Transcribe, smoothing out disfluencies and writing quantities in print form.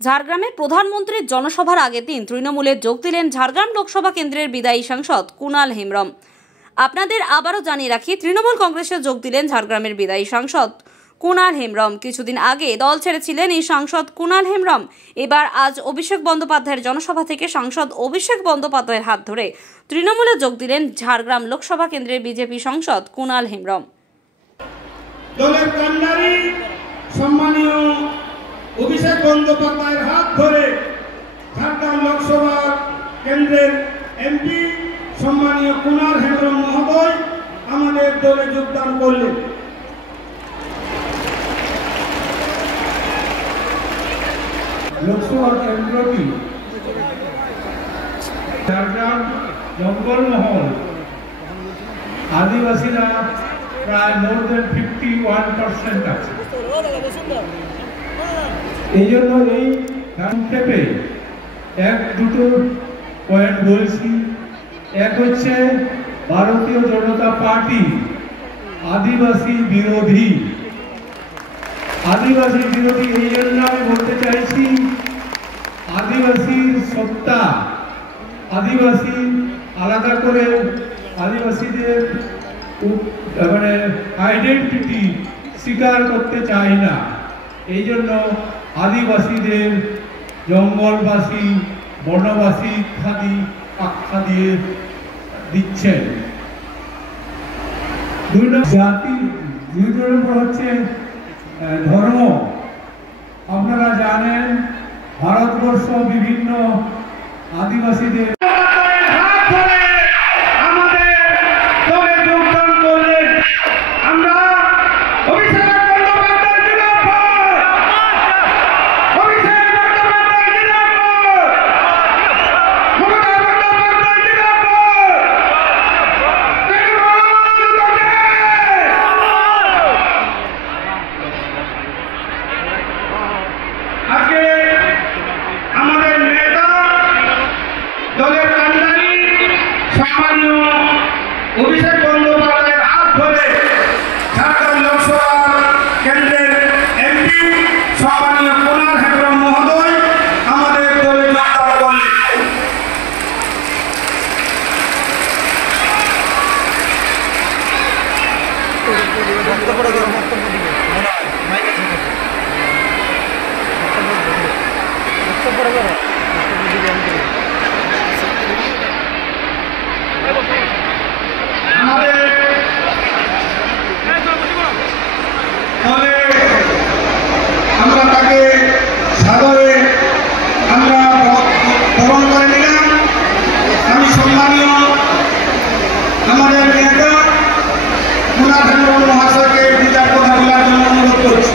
ঝাড়গ্রামে প্রধানমন্ত্রীর জনসভার আগের দিন তৃণমূলে যোগ দিলেন ঝাড়গ্রাম লোকসভা কেন্দ্রের বিদায়ী সাংসদ কুণাল হেমব্রম। আপনাদের আবারও জানিয়ে রাখি, তৃণমূল কংগ্রেসে যোগ দিলেন ঝাড়গ্রামের বিদায়ী সাংসদ কুণাল হেমব্রম। কিছুদিন আগে দল ছেড়েছিলেন এই সাংসদ কুণাল হেমব্রম। এবার আজ অভিষেক বন্দ্যোপাধ্যায়ের জনসভা থেকে সাংসদ অভিষেক বন্দ্যোপাধ্যায়ের হাত ধরে তৃণমূলে যোগ দিলেন ঝাড়গ্রাম লোকসভা কেন্দ্রের বিজেপি সাংসদ কুণাল হেমব্রম। দলের কান্ডারি সম্মানীয় অভিষেক বন্দ্যোপাধ্যায়ের হাত ধরে ঝাড়গ্রাম লোকসভা কেন্দ্রের এমপি সম্মানীয় কুণাল হেমব্রম মহোদয় আমাদের দলে যোগদান করলেন। লোকসভা কেন্দ্রটি ঝাড়গ্রাম জঙ্গলমহল, আদিবাসীরা প্রায় মোর দেন 51% আছে। এই জন্য এই সংক্ষেপে এক দুটো পয়েন্ট বলছি। এক হচ্ছে ভারতীয় জনতা পার্টি আদিবাসী বিরোধী। আদিবাসী বিরোধী এই জন্য আমি বলতে চাইছি, আদিবাসীর সত্তা, আদিবাসী আলাদা করে আদিবাসীদের মানে আইডেন্টিটি স্বীকার করতে চায় না। এই জন্য আদিবাসীদের জঙ্গলবাসী, বনবাসী ইত্যাদি আখ্যা দিয়ে দিচ্ছেন। দুই নম্বর হচ্ছে ধর্ম। আপনারা জানেন ভারতবর্ষ বিভিন্ন আদিবাসীদের অভিষেক বন্দ্যোপাধ্যায়ের হাত ধরে ঝাড়গ্রাম লোকসভা কেন্দ্রের এমপি সম্মানীয় কুণাল হেমব্রম মহোদয় আমাদের দলে যোগদান করলেন। আমরা তাকে সাদরে আমরা বরণ করে নিলাম। আমি সম্মানীয় আমাদের নেতা কুণাল হেমব্রম মহাশয়কে বিচার কথা বলার জন্য অনুরোধ করছি।